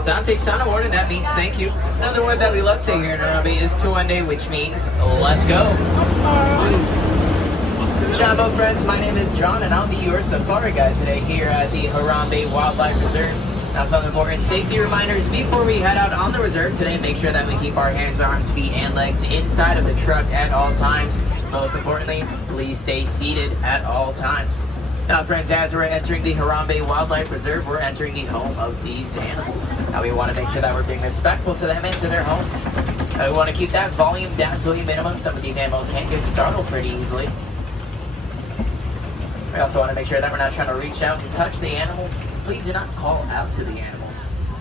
Asante Sana morning, that means thank you. Another word that we love to say here in Harambe is Tuwande, which means let's go. Shabo friends, my name is John and I'll be your safari guide today here at the Harambe Wildlife Reserve. Now some important safety reminders before we head out on the reserve today. Make sure that we keep our hands, arms, feet, and legs inside of the truck at all times. Most importantly, please stay seated at all times. Now friends, as we're entering the Harambe Wildlife Reserve, we're entering the home of these animals. Now we want to make sure that we're being respectful to them and to their home. We want to keep that volume down to a minimum. Some of these animals can get startled pretty easily. We also want to make sure that we're not trying to reach out and touch the animals. Please do not call out to the animals.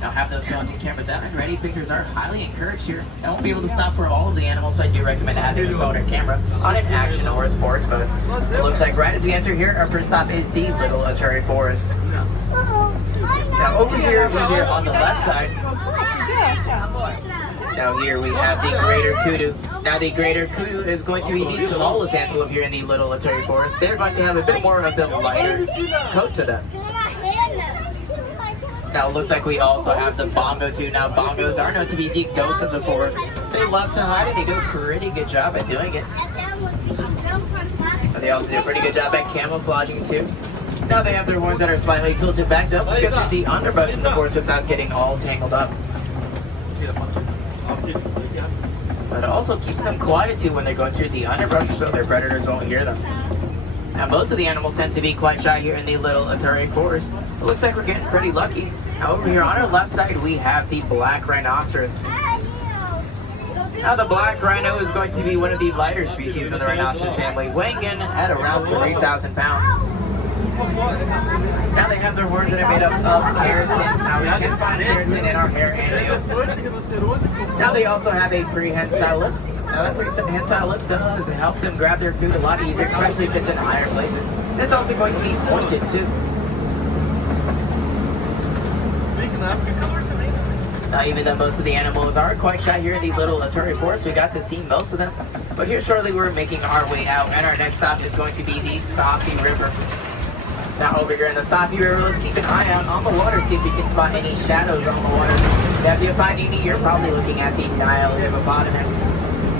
Now have those surrounding cameras out and ready. Pictures are highly encouraged here. I won't be able to stop for all of the animals, so I do recommend having your phone or camera on an action or a sports mode. It looks like right as we enter here, our first stop is the Little Aturi Forest. Now over here is here on the left side. Now here we have the greater kudu. Now the greater kudu is going to be the tallest antelope here in the Little Aturi Forest. They're going to have a bit more of the lighter coat to them. Now it looks like we also have the bongo too. Now bongos are known to be the ghosts of the forest. They love to hide and they do a pretty good job at doing it. But they also do a pretty good job at camouflaging too. Now they have their horns that are slightly tilted back to help get through the underbrush in the forest without getting all tangled up. But it also keeps them quiet too when they're going through the underbrush so their predators won't hear them. Now most of the animals tend to be quite shy here in the Little Aturi Forest. It looks like we're getting pretty lucky. Now over here on our left side we have the black rhinoceros. Now the black rhino is going to be one of the lighter species of the rhinoceros family, weighing in at around 3,000 pounds. Now they have their horns that are made up of keratin. Now we can find keratin in our hair and nails. Now they also have a prehensile lip. Now that prehensile lip does help them grab their food a lot easier, especially if it's in higher places. And it's also going to be pointed too. Now even though most of the animals are quite shy here in the Little Aturi Forest, we got to see most of them. But here shortly we're making our way out and our next stop is going to be the Safi River. Now over here in the Safi River, let's keep an eye out on the water, see if we can spot any shadows on the water. Now if you find any, you're probably looking at the Nile hippopotamus.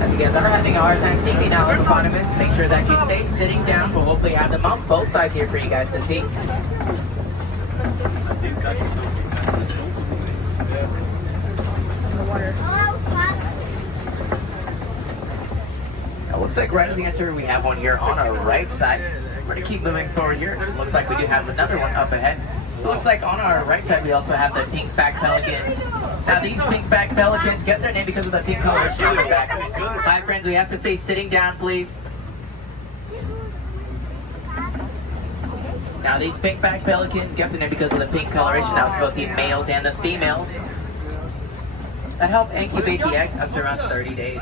If you guys are having a hard time seeing the Nile hippopotamus, make sure that you stay sitting down. We'll hopefully have them on both sides here for you guys to see. It looks like right as we enter, we have one here on our right side. We're going to keep moving forward here. It looks like we do have another one up ahead. It looks like on our right side we also have the pink-back pelicans. Now these pink-back pelicans get their name because of the pink coloration on their back. Bye friends, we have to stay sitting down please. Now these pink-back pelicans get their name because of the pink coloration. Now it's both the males and the females that help incubate the egg up to around 30 days.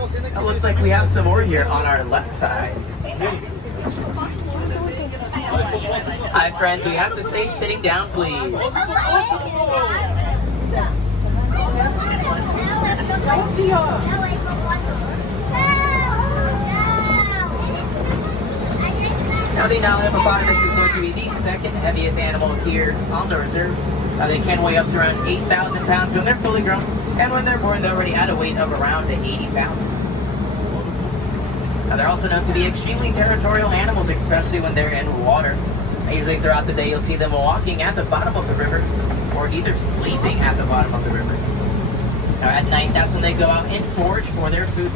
It looks like we have some more here on our left side. Hi friends, we have to stay sitting down please. Now the Nile hippopotamus is going to be the second heaviest animal here on the reserve. They can weigh up to around 8,000 pounds when they're fully grown, and when they're born they're already at a weight of around 80 pounds. Now they're also known to be extremely territorial animals, especially when they're in water. Usually throughout the day you'll see them walking at the bottom of the river, or either sleeping at the bottom of the river. Now at night, that's when they go out and forage for their food.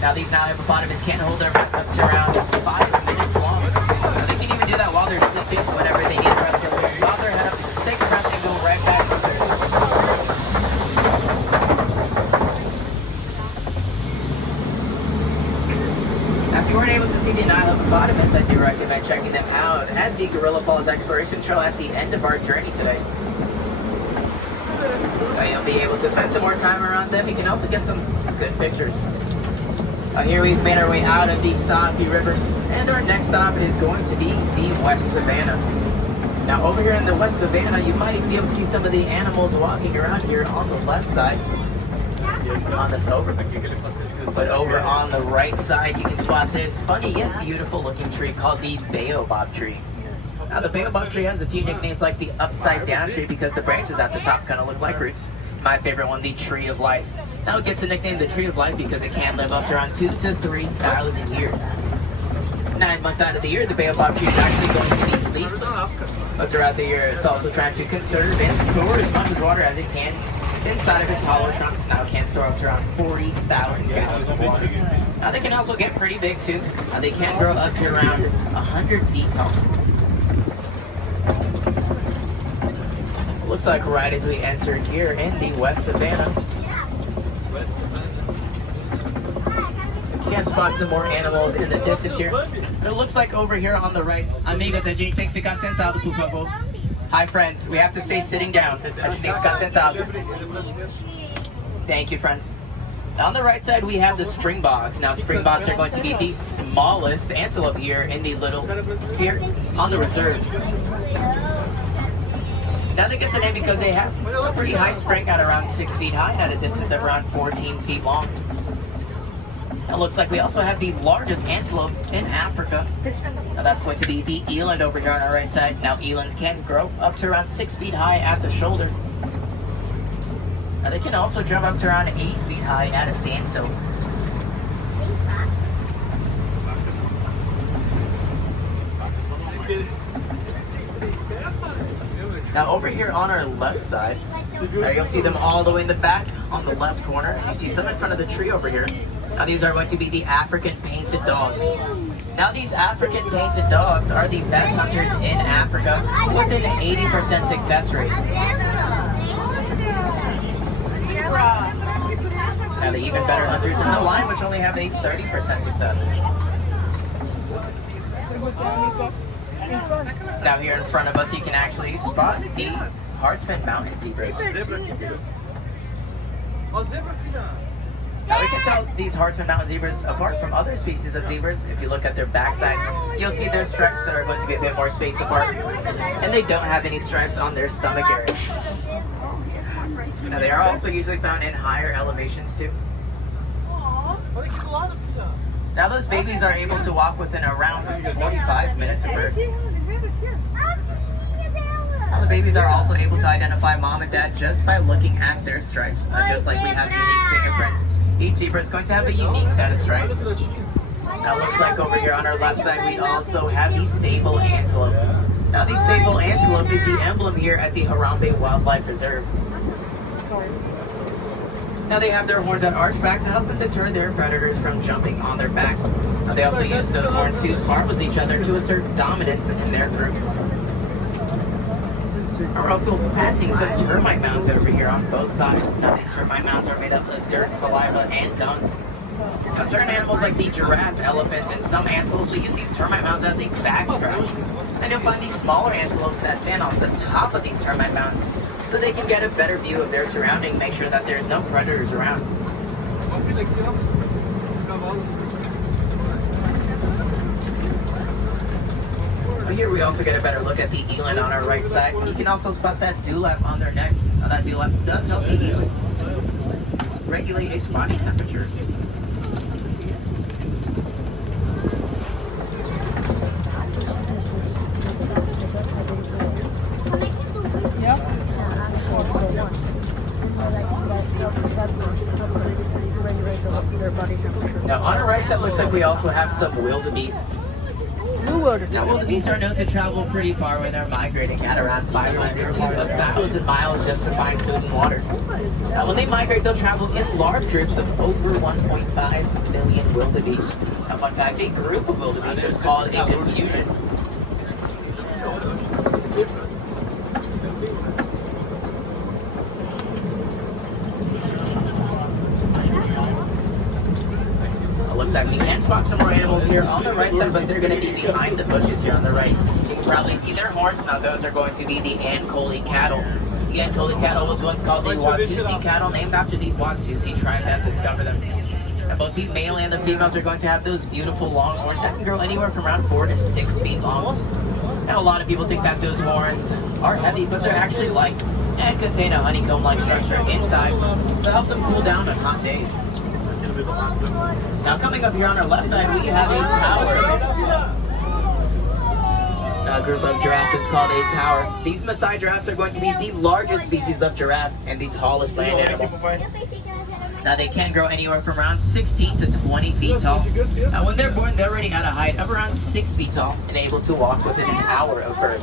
Now these Nile hippopotamus can hold their breath up to around 5 minutes long. Now they can even do that while they're sleeping, whenever they need breath to bob their head up, take a breath, and go right back up there. Now if you weren't able to see the Nile hippopotamus, I do recommend checking them out at the Gorilla Falls Exploration Trail at the end of our journey today. You'll be able to spend some more time around them. You can also get some good pictures. Here we've made our way out of the Safi River, and our next stop is going to be the West Savannah. Now over here in the West Savannah, you might even be able to see some of the animals walking around here on the left side. On this over. But over on the right side, you can spot this funny yet beautiful looking tree called the baobab tree. Now the baobab tree has a few nicknames like the upside down tree because the branches at the top kind of look like roots. My favorite one, the tree of life. Now it gets a nickname, the tree of life, because it can live up to around 2,000 to 3,000 years. 9 months out of the year, the baobab tree is actually going to be leafless. But throughout the year, it's also trying to conserve and store as much as water as it can inside of its hollow trunks. Now it can store up to around 40,000 gallons of water. Now they can also get pretty big too. Now they can grow up to around 100 feet tall. Looks like right as we enter here in the West Savannah, you can spot some more animals in the distance here. It looks like over here on the right, amigos, a gente tem que ficar sentado, por favor. Hi friends, we have to stay sitting down. A gente tem que ficar sentado. Thank you, friends. On the right side, we have the springboks. Now, springboks are going to be the smallest antelope here in the here on the reserve. Now they get the name because they have a pretty high spring at around 6 feet high at a distance of around 14 feet long. It looks like we also have the largest antelope in Africa. Now that's going to be the eland over here on our right side. Now elands can grow up to around 6 feet high at the shoulder. Now they can also jump up to around 8 feet high at a standstill. Now over here on our left side, you'll see them all the way in the back on the left corner. You see some in front of the tree over here. Now these are going to be the African painted dogs. Now these African painted dogs are the best hunters in Africa with an 80% success rate. Now the even better hunters in the line, which only have a 30% success. Now here in front of us, you can actually spot the Hartsman Mountain zebras. Now we can tell these Hartsman Mountain zebras apart from other species of zebras. If you look at their backside, you'll see their stripes that are going to be a bit more spaced apart. And they don't have any stripes on their stomach area. Now they are also usually found in higher elevations too. Now those babies are able to walk within around 45 minutes of birth. Now the babies are also able to identify mom and dad just by looking at their stripes. Just like we have unique fingerprints, each zebra is going to have a unique set of stripes. Now it looks like over here on our left side we also have the sable antelope. Now the sable antelope is the emblem here at the Harambe Wildlife Reserve. Now they have their horns that arch back to help them deter their predators from jumping on their back. Now they also use those horns to spar with each other to assert dominance in their group. We're also passing some termite mounds over here on both sides. Now these termite mounds are made up of dirt, saliva, and dung. Now certain animals like the giraffe, elephants, and some antelopes will use these termite mounds as a back scratch. And you'll find these smaller antelopes that stand on the top of these termite mounds so they can get a better view of their surrounding, make sure that there's no predators around. Here we also get a better look at the eland on our right side. You can also spot that dewlap on their neck. Now that dewlap does help the eland regulate its body temperature. Now on our right side looks like we also have some wildebeest. Now wildebeest are known to travel pretty far when they're migrating at around 500 to 1,000 miles just to find food and water. Now when they migrate, they'll travel in large groups of over 1.5 million wildebeest. Now fun fact, a group of wildebeest is called a confusion. Looks like we can spot some more animals here on the right side, but they're going to be behind the bushes here on the right. You can probably see their horns. Now those are going to be the Ankole cattle. The Ankole cattle was once called the Watusi cattle, named after the Watusi tribe that discovered them. And both the male and the females are going to have those beautiful long horns that can grow anywhere from around 4 to 6 feet long. Now a lot of people think that those horns are heavy, but they're actually light and contain a honeycomb-like structure inside to help them cool down on hot days. Now coming up here on our left side, we have a tower. Now group of giraffe is called a tower. These Maasai giraffes are going to be the largest species of giraffe and the tallest land animal. Now they can grow anywhere from around 16 to 20 feet tall. Now when they're born, they're already at a height of around 6 feet tall and able to walk within an hour of birth.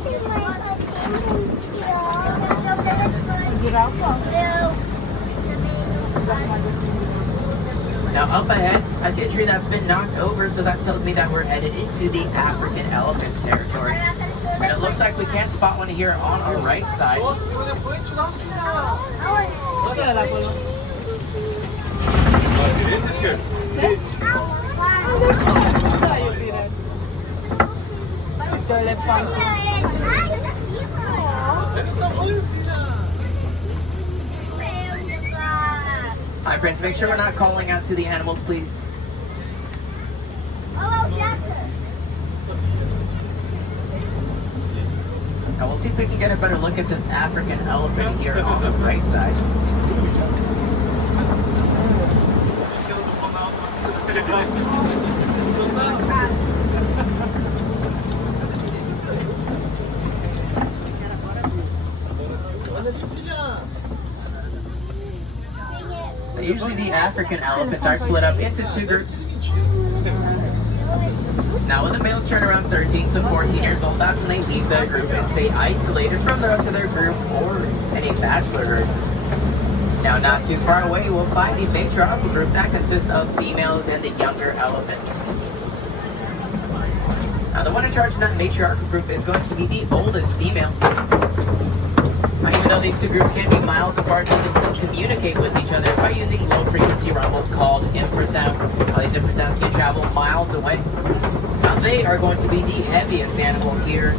Now up ahead, I see a tree that's been knocked over, so that tells me that we're headed into the African elephants territory. And it looks like we can't spot one here on our right side. Hi friends, make sure we're not calling out to the animals, please. Now we'll see if we can get a better look at this African elephant here on the right side. Usually the African elephants are split up into two groups. Now when the males turn around 13 to 14 years old, that's when they leave the group and stay isolated from the rest of their group or any bachelor group. Now not too far away, we'll find the matriarchal group that consists of females and the younger elephants. Now the one in charge of that matriarchal group is going to be the oldest female. Now, even though these two groups can be miles apart, they can still communicate with each other by using low-frequency rumbles called infrasound. Now, these infrasounds can travel miles away. Now, they are going to be the heaviest animal here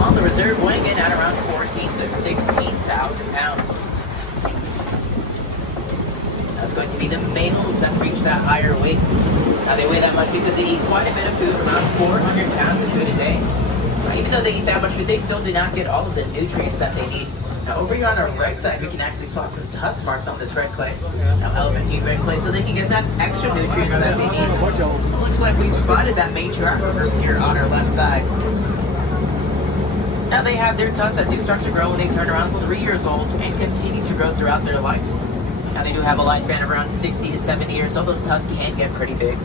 on the reserve, weighing in at around 14 to 16,000 pounds. That's going to be the males that reach that higher weight. Now, they weigh that much because they eat quite a bit of food, around 400 pounds of food a day. Even though they eat that much food, they still do not get all of the nutrients that they need. Now over here on our right side, we can actually spot some tusk marks on this red clay. Now elephants eat red clay so they can get that extra nutrients that they need. It looks like we've spotted that matriarchal group here on our left side. Now they have their tusks that do start to grow when they turn around 3 years old and continue to grow throughout their life. Now they do have a lifespan of around 60 to 70 years, so those tusks can get pretty big.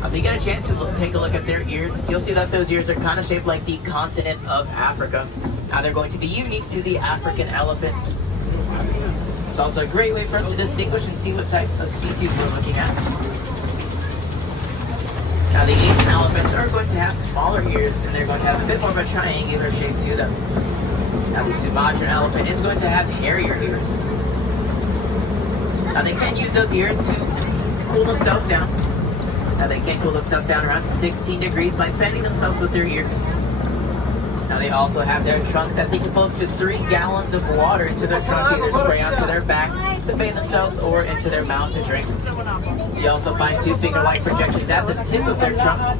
If you get a chance to take a look at their ears, you'll see that those ears are kind of shaped like the continent of Africa. Now they're going to be unique to the African elephant. It's also a great way for us to distinguish and see what type of species we're looking at. Now the Asian elephants are going to have smaller ears and they're going to have a bit more of a triangular shape to them. Now the Sumatran elephant is going to have hairier ears. Now they can use those ears to cool themselves down. Now they can cool themselves down around 16 degrees by fanning themselves with their ears. Now they also have their trunk that they can put up to 3 gallons of water into their trunk to either spray onto their back to bathe themselves or into their mouth to drink. You also find 2 finger-like projections at the tip of their trunk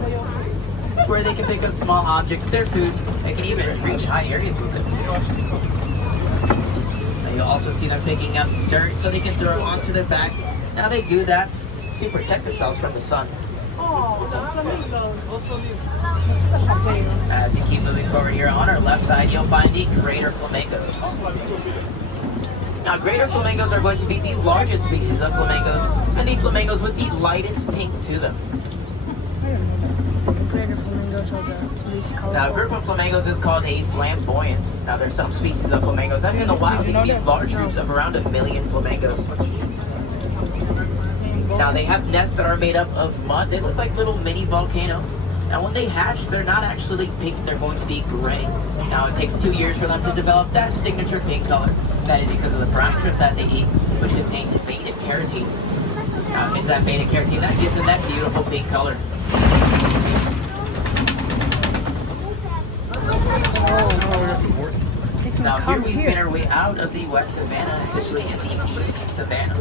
where they can pick up small objects, their food. They can even reach high areas with it. Now you'll also see them picking up dirt so they can throw it onto their back. Now they do that to protect themselves from the sun. As you keep moving forward here on our left side, you'll find the greater flamingos. Now, greater flamingos are going to be the largest species of flamingos, and the flamingos with the lightest pink to them. Greater flamingos are the least colorful. Now, a group of flamingos is called a flamboyant. Now, there's some species of flamingos that in the wild can be large groups of around 1 million flamingos. Now they have nests that are made up of mud. They look like little mini volcanoes. Now when they hatch, they're not actually pink, they're going to be gray. Now it takes 2 years for them to develop that signature pink color. That is because of the brine shrimp that they eat, which contains beta carotene. Now it's that beta carotene that gives them that beautiful pink color. Now here we've made our way out of the West Savannah, officially in the East Savannah.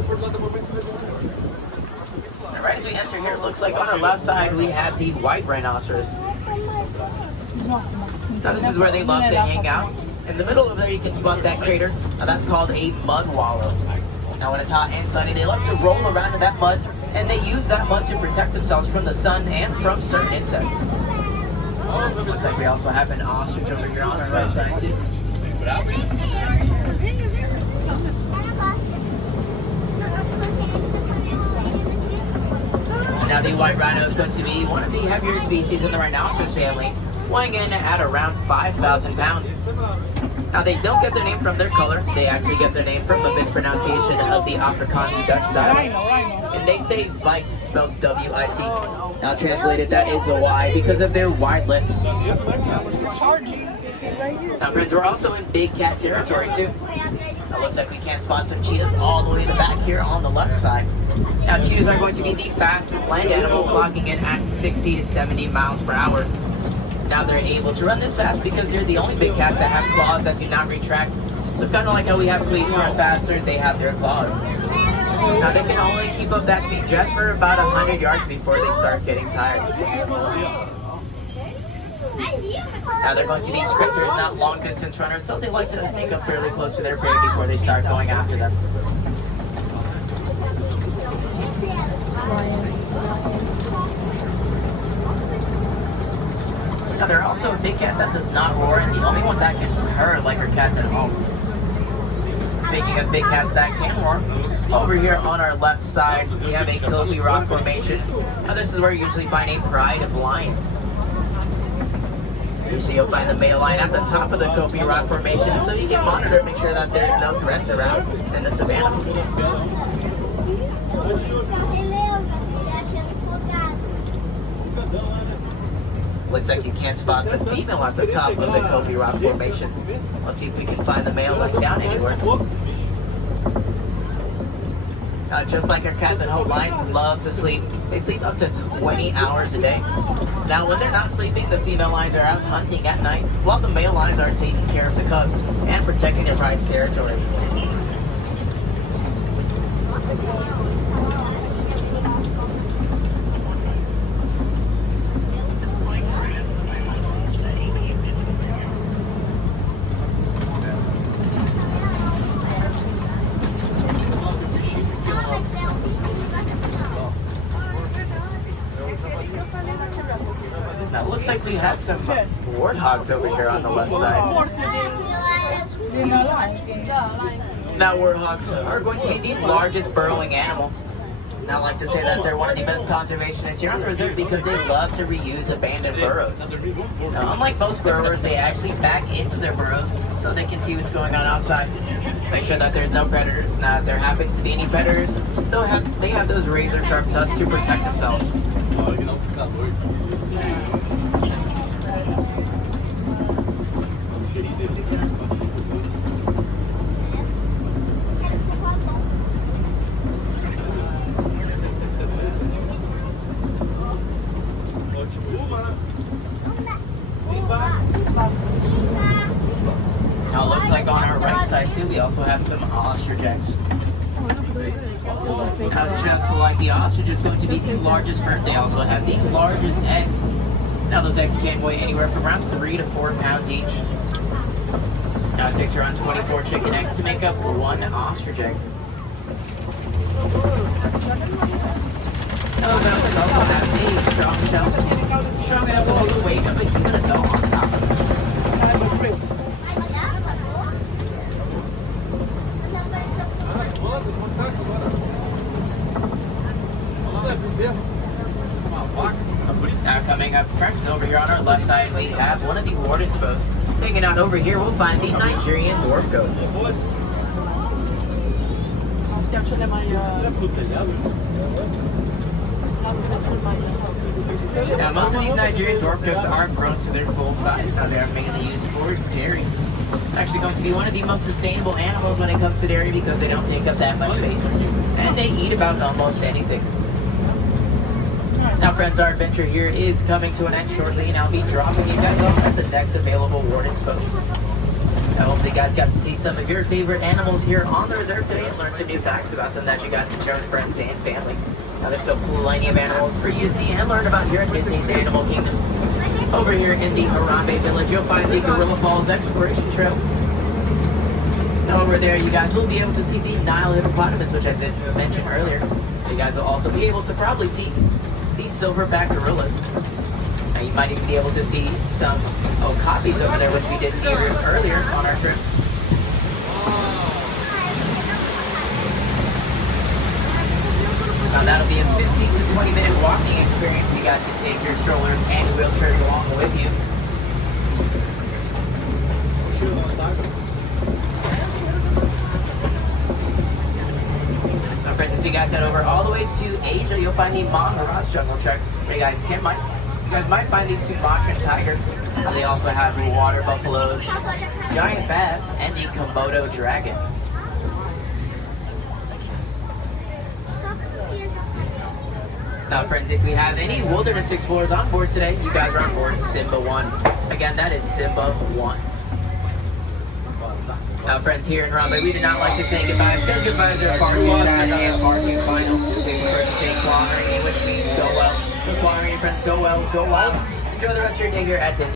Right as we enter here, it looks like on our left side we have the white rhinoceros. Now this is where they love to hang out. In the middle of there you can spot that crater. Now that's called a mud wallow. Now when it's hot and sunny, they love to roll around in that mud, and they use that mud to protect themselves from the sun and from certain insects. Looks like we also have an ostrich over here on our right side too. Now the white rhino is going to be one of the heavier species in the rhinoceros family, weighing in at around 5,000 pounds. Now they don't get their name from their color, they actually get their name from the mispronunciation of the Afrikaans Dutch dialect. And they say vite, spelled W-I-T. Now translated that is a Y because of their wide lips. Now friends, we're also in big cat territory too. It looks like we can spot some cheetahs all the way in the back here on the left side. Now cheetahs are going to be the fastest land animal, clocking in at 60 to 70 miles per hour. Now they're able to run this fast because they're the only big cats that have claws that do not retract. So kind of like how we have police run faster, they have their claws. Now they can only keep up that speed just for about 100 yards before they start getting tired. Now they're going to be sprinters, not long distance runners, so they like to sneak up fairly close to their prey before they start going after them. Now there are also a big cat that does not roar, and the only ones that can purr like our cats at home. Speaking of big cats that can roar, over here on our left side we have a Gobi Rock Formation. Now this is where you usually find a pride of lions. Usually you'll find the male lion at the top of the Gobi Rock Formation, so you can monitor and make sure that there's no threats around in the savannah. Looks like you can't spot the female at the top of the Gobi Rock Formation. Let's see if we can find the male laying down anywhere. Just like our cats at home, lions love to sleep. They sleep up to 20 hours a day. Now when they're not sleeping, the female lions are out hunting at night, while the male lions are taking care of the cubs and protecting their pride's territory. Now it looks like we have some warthogs over here on the left side. Now warthogs are going to be the largest burrowing animal. Now I like to say that they're one of the best conservationists here on the reserve because they love to reuse abandoned burrows. Now unlike most burrowers, they actually back into their burrows so they can see what's going on outside. Make sure that there's no predators. Now if there happens to be any predators, they have those razor sharp tusks to protect themselves. Now it looks like on our right side too, we also have some ostrich eggs. Now just like the ostrich is going to be the largest bird, they also have the largest eggs. Now those eggs can weigh anywhere from around 3 to 4 pounds each. Now it takes around 24 chicken eggs to make up one ostrich egg. Now those eggs also have a strong shell, strong enough to hold the weight of a human adult on top of them. Now coming up first, over here on our left side, we have one of the warden's bows. Hanging out over here, we'll find the Nigerian dwarf goats. Now most of these Nigerian dwarf goats are grown to their full size. Now they are mainly used for dairy. It's actually going to be one of the most sustainable animals when it comes to dairy because they don't take up that much space. And they eat about almost anything. Now friends, our adventure here is coming to an end shortly, and I'll be dropping you guys off at the next available warden's post. I hope you guys got to see some of your favorite animals here on the reserve today and learn some new facts about them that you guys can share with friends and family. Now there's still plenty of animals for you to see and learn about here at Disney's Animal Kingdom. Over here in the Harambe Village, you'll find the Gorilla Falls Exploration Trail. Now over there, you guys will be able to see the Nile hippopotamus, which I did mention earlier. You guys will also be able to probably see these silverback gorillas. You might even be able to see some copies over there, which we did see earlier on our trip. Now that'll be a 15 to 20 minute walking experience. You guys can take your strollers and wheelchairs along with you. Now friends, if you guys head over all the way to Asia, you'll find the Maharaj Jungle Trek. Where you guys might find the Sumatran tiger. They also have water buffaloes, giant bats, and the Komodo dragon. Now friends, if we have any wilderness explorers on board today, you guys are on board Simba 1. Again, that is Simba 1. Now friends, here in Harambe, we do not like to say goodbyes because goodbyes are far too sad and far too final. We prefer to say Kwangrini, which means go well. So Kwangrini friends, go well, go wild. Enjoy the rest of your day here at Disney.